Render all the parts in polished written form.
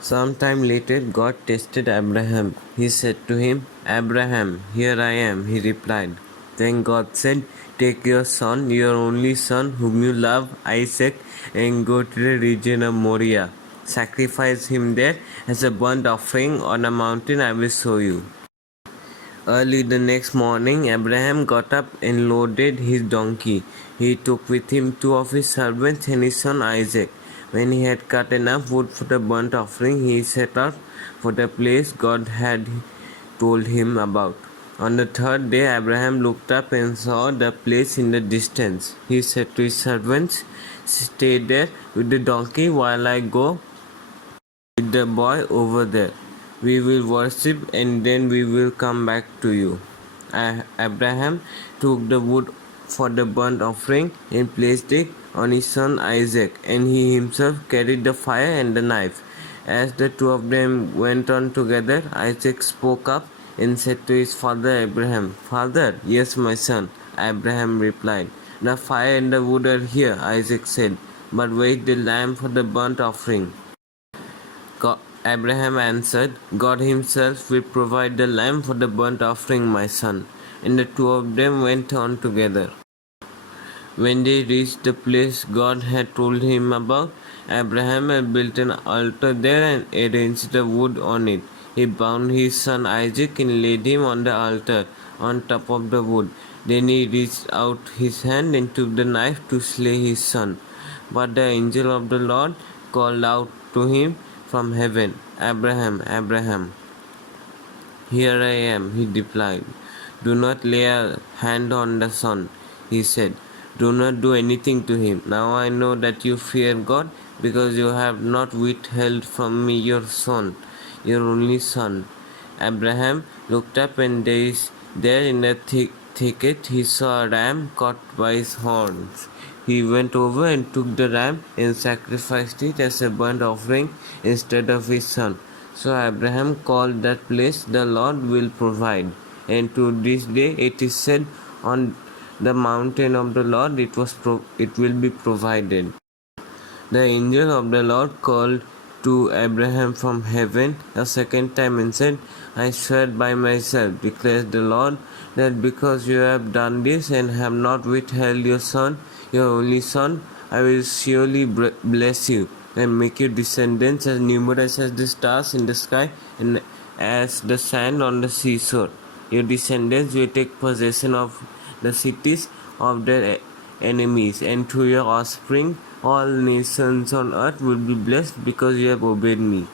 Some time later, God tested Abraham. He said to him, Abraham, here I am, he replied. Then God said, take your son, your only son, whom you love, Isaac, and go to the region of Moriah. Sacrifice him there as a burnt offering on a mountain I will show you. Early the next morning, Abraham got up and loaded his donkey. He took with him two of his servants and his son Isaac. When he had cut enough wood for the burnt offering, he set out for the place God had told him about. On the third day, Abraham looked up and saw the place in the distance. He said to his servants, stay there with the donkey while I go with the boy over there. We will worship and then we will come back to you. Abraham took the wood for the burnt offering and placed it on his son Isaac, and he himself carried the fire and the knife. As the two of them went on together, Isaac spoke up and said to his father Abraham, Father, yes, my son. Abraham replied, the fire and the wood are here, Isaac said, but wait the lamb for the burnt offering. Abraham answered, God himself will provide the lamb for the burnt offering, my son. And the two of them went on together. When they reached the place God had told him about, Abraham had built an altar there and arranged the wood on it. He bound his son Isaac and laid him on the altar on top of the wood. Then he reached out his hand and took the knife to slay his son. But the angel of the Lord called out to him from heaven, Abraham, Abraham. Here I am, he replied. Do not lay a hand on the son, he said. Do not do anything to him. Now I know that you fear God, because you have not withheld from me your son, your only son. Abraham looked up, and there in the thicket he saw a ram caught by his horns. He went over and took the ram and sacrificed it as a burnt offering instead of his son. So Abraham called that place, the Lord will provide. And to this day it is said, on the mountain of the Lord it will be provided. The angel of the Lord called to Abraham from heaven a second time and said, I swear by myself, declares the Lord, that because you have done this and have not withheld your son, your only son, I will surely bless you and make your descendants as numerous as the stars in the sky and as the sand on the seashore. Your descendants will take possession of the cities of their enemies, and through your offspring all nations on earth will be blessed because you have obeyed me.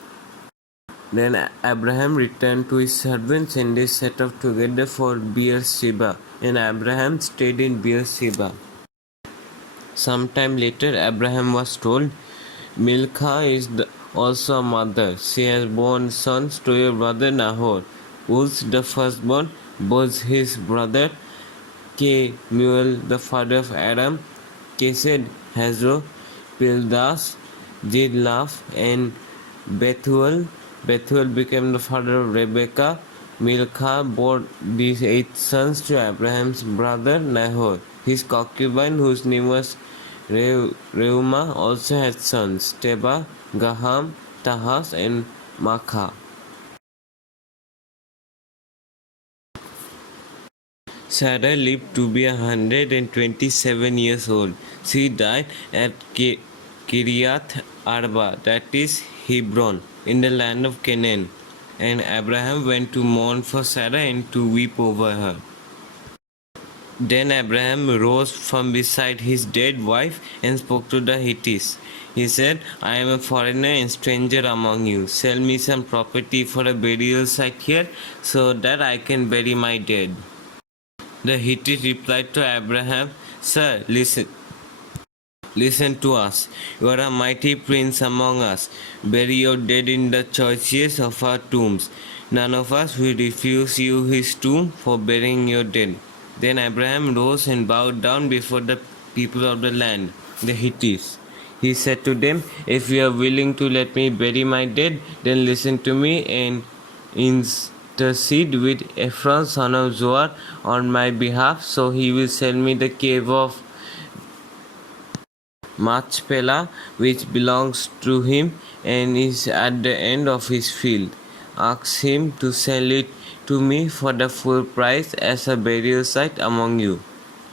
Then Abraham returned to his servants, and they set off together for Beersheba, and Abraham stayed in Beersheba. Some time later, Abraham was told, Milcah is also a mother. She has borne sons to your brother Nahor. Uz, the firstborn, was his brother Kemuel, the father of Aram, Kesed, Hazro, Pildas, Jidlaph, and Bethuel. Bethuel became the father of Rebekah. Milcah bore these 8 sons to Abraham's brother Nahor. His concubine, whose name was Reumah, also had sons, Teba, Gaham, Tahas, and Makkah. Sarah lived to be 127 years old. She died at Kiriath Arba, that is Hebron, in the land of Canaan. And Abraham went to mourn for Sarah and to weep over her. Then Abraham rose from beside his dead wife and spoke to the Hittites. He said, I am a foreigner and stranger among you. Sell me some property for a burial site here so that I can bury my dead. The Hittite replied to Abraham, Sir, listen to us. You are a mighty prince among us. Bury your dead in the choicest of our tombs. None of us will refuse you his tomb for burying your dead. Then Abraham rose and bowed down before the people of the land, the Hittites. He said to them, If you are willing to let me bury my dead, then listen to me and intercede with Ephron son of Zohar on my behalf, so he will sell me the cave of Machpelah, which belongs to him and is at the end of his field. Ask him to sell it to me for the full price as a burial site among you.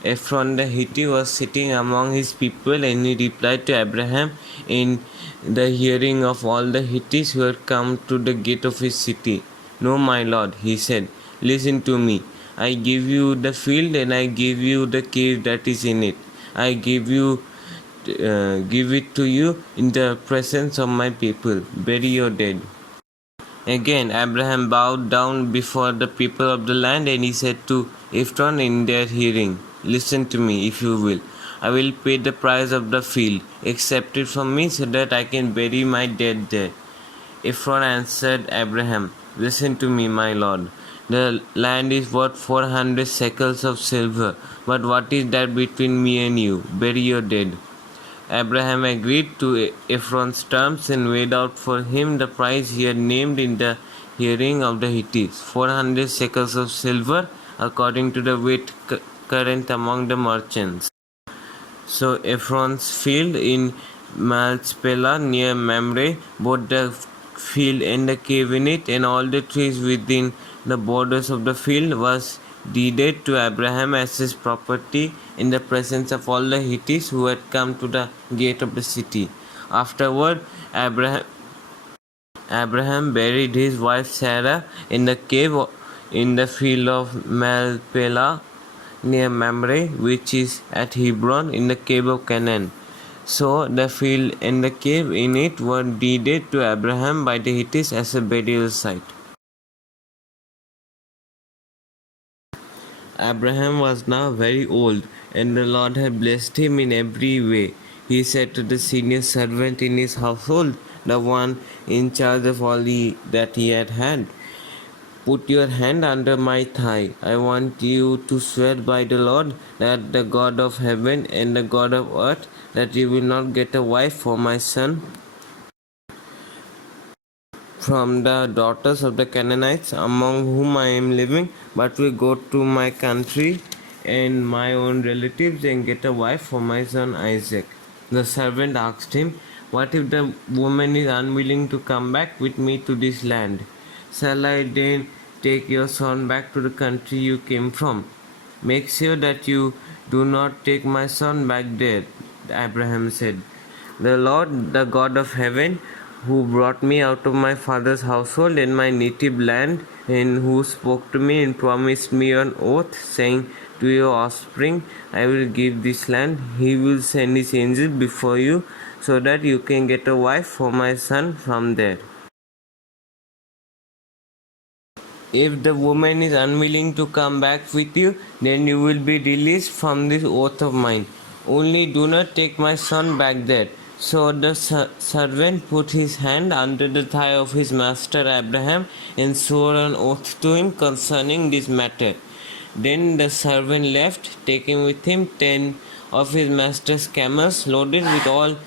Ephron the Hittite was sitting among his people, and he replied to Abraham in the hearing of all the Hittites who had come to the gate of his city. No, my lord, he said, listen to me. I give you the field and I give you the cave that is in it. I give it to you in the presence of my people. Bury your dead. Again, Abraham bowed down before the people of the land, and he said to Ephron in their hearing, listen to me, if you will. I will pay the price of the field. Accept it from me so that I can bury my dead there. Ephron answered Abraham, listen to me, my lord. The land is worth 400 shekels of silver, but what is that between me and you? Bury your dead. Abraham agreed to Ephron's terms and weighed out for him the price he had named in the hearing of the Hittites, 400 shekels of silver, according to the weight current among the merchants. So Ephron's field in Machpelah near Mamre, both the field and the cave in it, and all the trees within the borders of the field, was deeded to Abraham as his property in the presence of all the Hittites who had come to the gate of the city. Afterward, Abraham buried his wife Sarah in the cave in the field of Machpelah near Mamre, which is at Hebron in the cave of Canaan. So the field and the cave in it were deeded to Abraham by the Hittites as a burial site. Abraham was now very old, and the Lord had blessed him in every way. He said to the senior servant in his household, the one in charge of all that he had, put your hand under my thigh. I want you to swear by the Lord, that the God of heaven and the God of earth, that you will not get a wife for my son from the daughters of the Canaanites among whom I am living, but will go to my country and my own relatives and get a wife for my son Isaac. The servant asked him, what if the woman is unwilling to come back with me to this land? Shall I then take your son back to the country you came from? Make sure that you do not take my son back there, Abraham said. The Lord, the God of heaven, who brought me out of my father's household and my native land, and who spoke to me and promised me on oath, saying, to your offspring I will give this land. He will send his angel before you, so that you can get a wife for my son from there. If the woman is unwilling to come back with you, then you will be released from this oath of mine. Only do not take my son back there. So the servant put his hand under the thigh of his master Abraham and swore an oath to him concerning this matter. Then the servant left, taking with him 10 of his master's camels loaded with all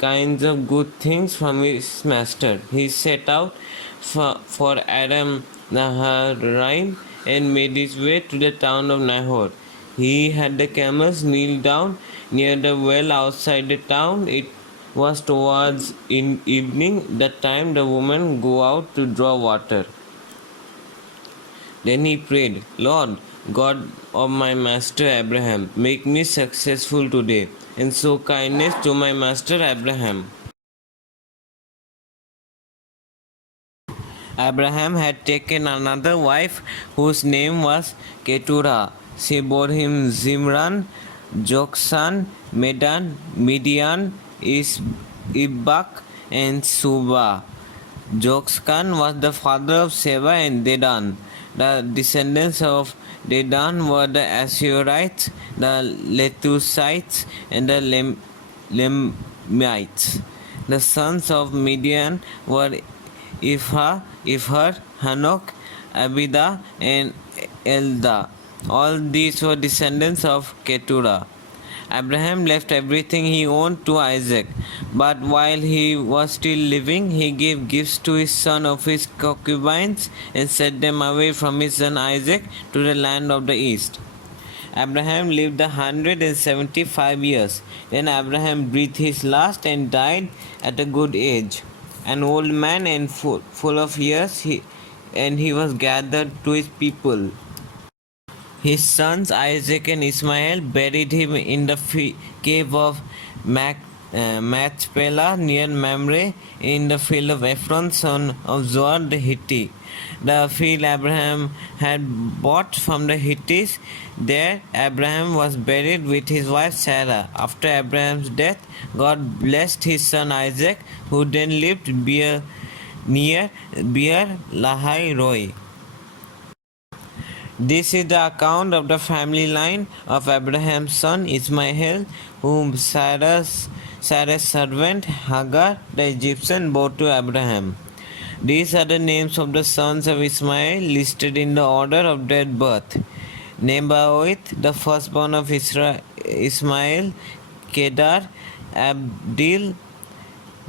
kinds of good things from his master. He set out for Aram Naharaim and made his way to the town of Nahor. He had the camels kneel down near the well outside the town. It was towards evening, the time the women go out to draw water. Then he prayed, Lord, God of my master Abraham, make me successful today, and show kindness to my master Abraham. Abraham had taken another wife whose name was Keturah. She bore him Zimran, Joksan, Medan, Midian, Ibak, and Suba. Jokshan was the father of Sheba and Dedan. The descendants of Dedan were the Ashurites, the Letusites, and the Lemites. The sons of Midian were Ifhar, Hanok, Abida, and Elda. All these were descendants of Keturah. Abraham left everything he owned to Isaac, but while he was still living, he gave gifts to his son of his concubines and sent them away from his son Isaac to the land of the east. Abraham lived 175 years. Then Abraham breathed his last and died at a good age. An old man and full of years, he was gathered to his people. His sons Isaac and Ishmael buried him in the cave of Machpelah near Mamre in the field of Ephron, son of Zohar the Hittite. The field Abraham had bought from the Hittites. There Abraham was buried with his wife Sarah. After Abraham's death, God blessed his son Isaac, who then lived near Beer Lahai Roi. This is the account of the family line of Abraham's son Ismail, whom Sarah's servant Hagar the Egyptian bore to Abraham. These are the names of the sons of Ismail listed in the order of their birth. Nebaioth, the firstborn of Ismail, Kedar, Abdil,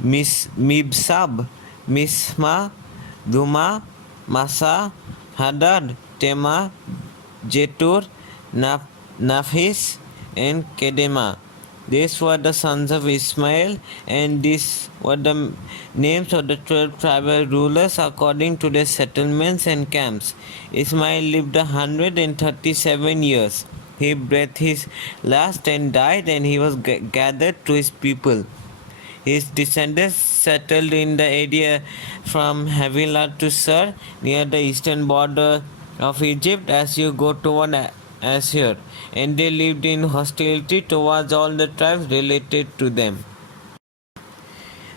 Mibsab, Misma, Duma, Masa, Hadad, Tema, Jetur, Naphis, and Kedema. These were the sons of Ismail, and these were the names of the 12 tribal rulers according to their settlements and camps. Ismail lived 137 years. He breathed his last and died, and he was gathered to his people. His descendants settled in the area from Havilah to Sur, near the eastern border of Egypt as you go toward Assur, and they lived in hostility towards all the tribes related to them.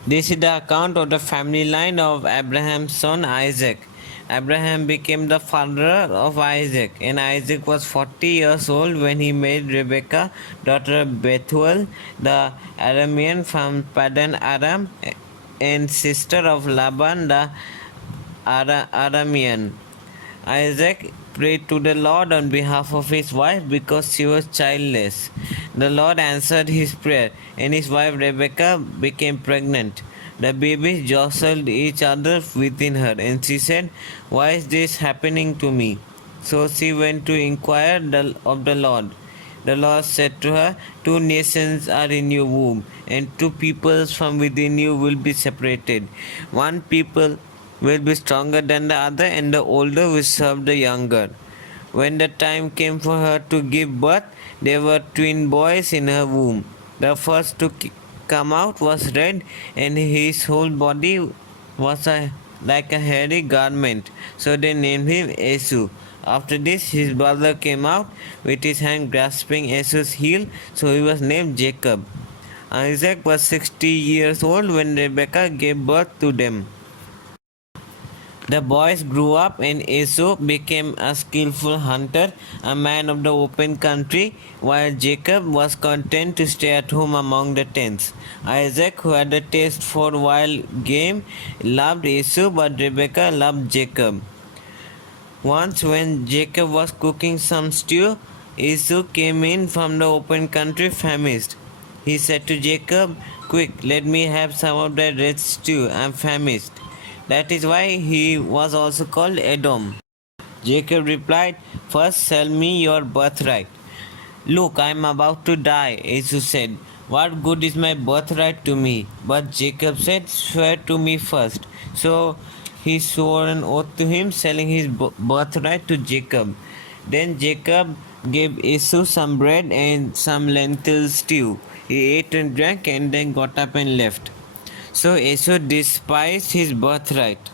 This is the account of the family line of Abraham's son Isaac. Abraham became the father of Isaac, and Isaac was 40 years old when he married Rebekah, daughter of Bethuel, the Aramean from Paddan Aram, and sister of Laban the Aramean. Isaac prayed to the Lord on behalf of his wife because she was childless. The Lord answered his prayer, and his wife Rebekah became pregnant. The babies jostled each other within her, and she said, "Why is this happening to me?" So she went to inquire of the Lord. The Lord said to her, "Two nations are in your womb, and two peoples from within you will be separated. One people will be stronger than the other, and the older will serve the younger." When the time came for her to give birth, there were twin boys in her womb. The first to come out was red, and his whole body was like a hairy garment. So they named him Esau. After this, his brother came out with his hand grasping Esau's heel, so he was named Jacob. Isaac was 60 years old when Rebekah gave birth to them. The boys grew up, and Esau became a skillful hunter, a man of the open country, while Jacob was content to stay at home among the tents. Isaac, who had a taste for wild game, loved Esau, but Rebekah loved Jacob. Once, when Jacob was cooking some stew, Esau came in from the open country famished. He said to Jacob, "Quick, let me have some of that red stew. I am famished." That is why he was also called Edom. Jacob replied, "First sell me your birthright." "Look, I am about to die," Esau said. "What good is my birthright to me?" But Jacob said, "Swear to me first." So he swore an oath to him, selling his birthright to Jacob. Then Jacob gave Esau some bread and some lentil stew. He ate and drank, and then got up and left. So Esau despised his birthright.